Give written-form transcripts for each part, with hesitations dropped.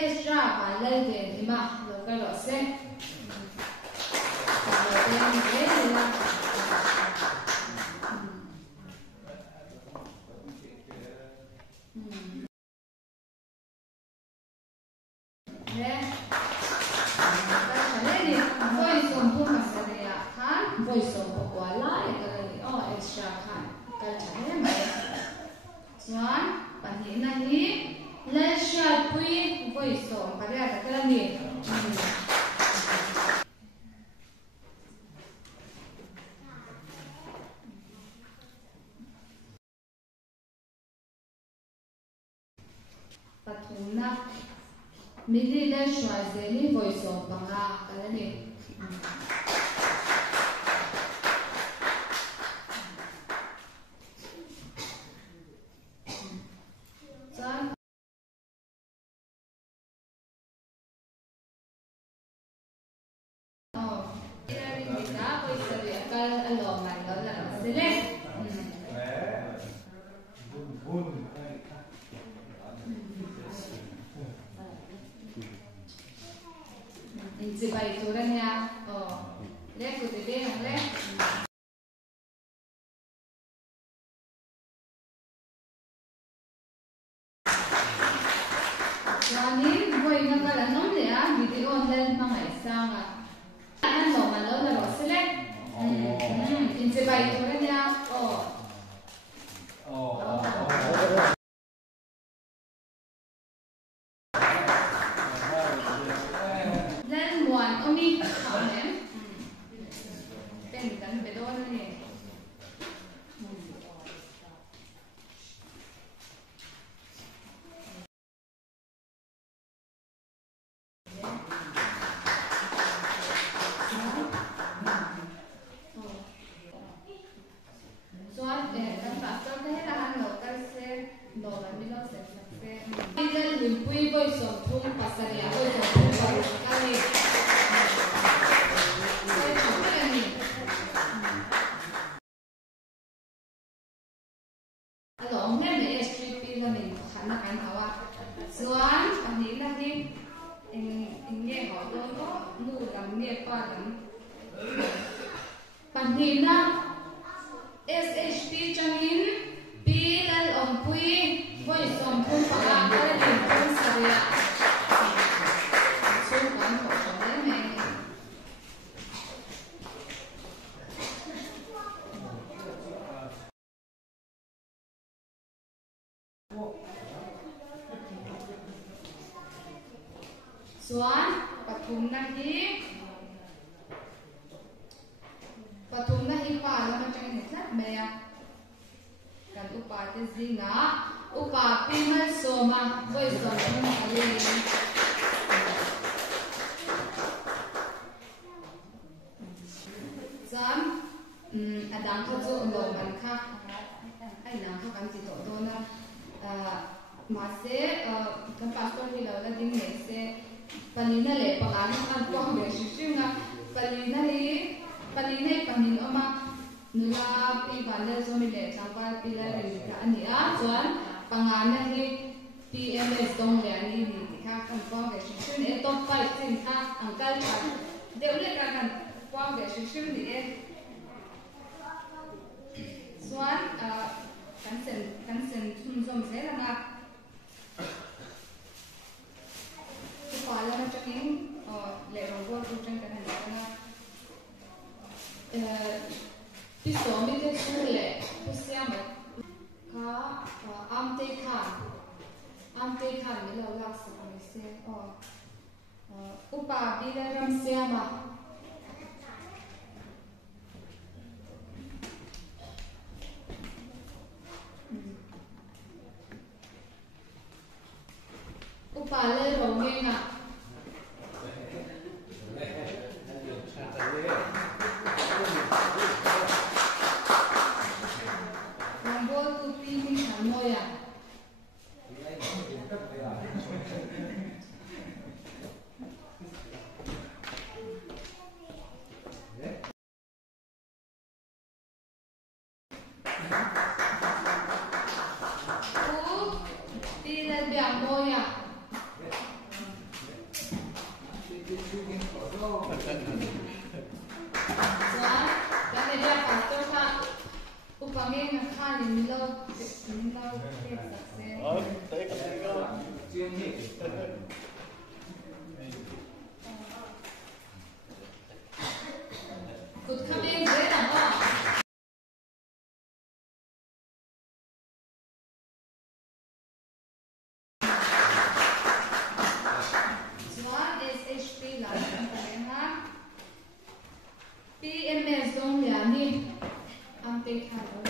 extra và lên tiền thì mà rồi cái đó sẽ rồi tiền thế thì là voice of wala ekali extra khan kal chane mai chuan pani na hi lesha pui voice of paria ta kala ni patuna mili lesha zeli voice of banga kala ni chỉ bày số đây nha lết của thế đây không lết và ní vui nó gọi là nóng để á video lên mang lại sao à ăn bỏ mà lớn là bỏ sẽ lết chỉ bày số đây nha Omi khảo ném tên gắn về đôi này soal kan pastor teh lahan lokal se dolan di lokal se kita limpui voice of thung pasaria voice of thung kali along nên để SGP là mình khả năng ăn thảo à xuân anh nghĩ là đi anh nghe hỏi tôi có ngu làm nghe qua lắm bạn nhìn na SHP trong in PL on quy với som thun phá cái điểm thun sợi xuân còn một số đấy này Soan pathum na hi pa la ma chang thlat me ya kan upa te zinga upa pimal soma voi so ma ali zam adam kha zo lo man kha ai na kha kan ti to na ma se kan pastor hi lo la ding ne se panina le pagan kan pong be shishinga panina panin oma nula pi vale zomi le chapa pi la le ka ania chuan pangana hi PMS dong le ani ni kha kan pong be shishin e top 5 tin kha angkal kha deule ka kan pong be shishin ni e chuan kan sen thun zom se la na Kepala macam ini, lerobo bukan kadang-kadang pisau itu sulit, pisau amte kan ni lalu laksana mesti, upa bila ramsia mah, upa lerongeng ah. Bila biang moya. Soal, dan dia pastor ka upangin na kanin lo ke sakse. Oh, tayo kasi ko. Kut kami great ako. Soal is HP lang ang PMS dong ya ni ang take halo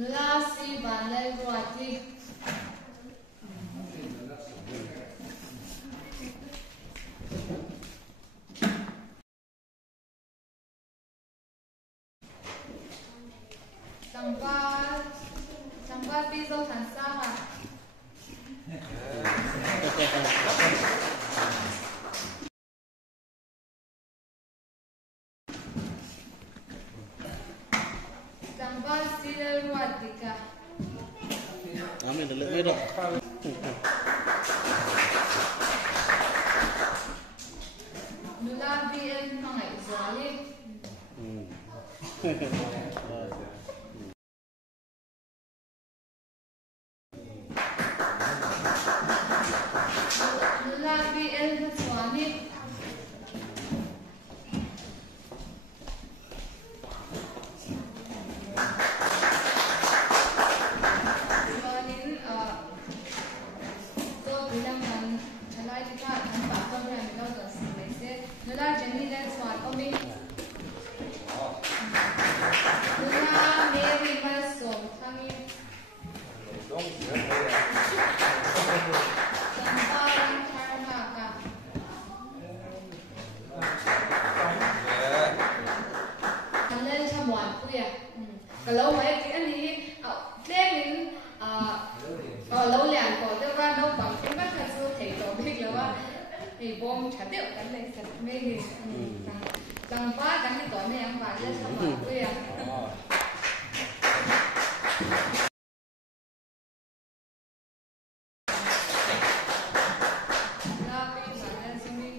Nasi balai roti. Sampai pisau dan sama. Sampai sinar roti ka. Amin, dalit mo ito. Nulabi ang mga Israeli. Nulabi ang Israeli. Lâu mấy cái anh đi lên lâu liền có được ra đâu bằng cái mắt thật sự thấy có biết làว่าthì bom chả được cái này thật mê thì rằng quá cái tối này em vào lên xong rồi tôi à ra bên vào lên xong đi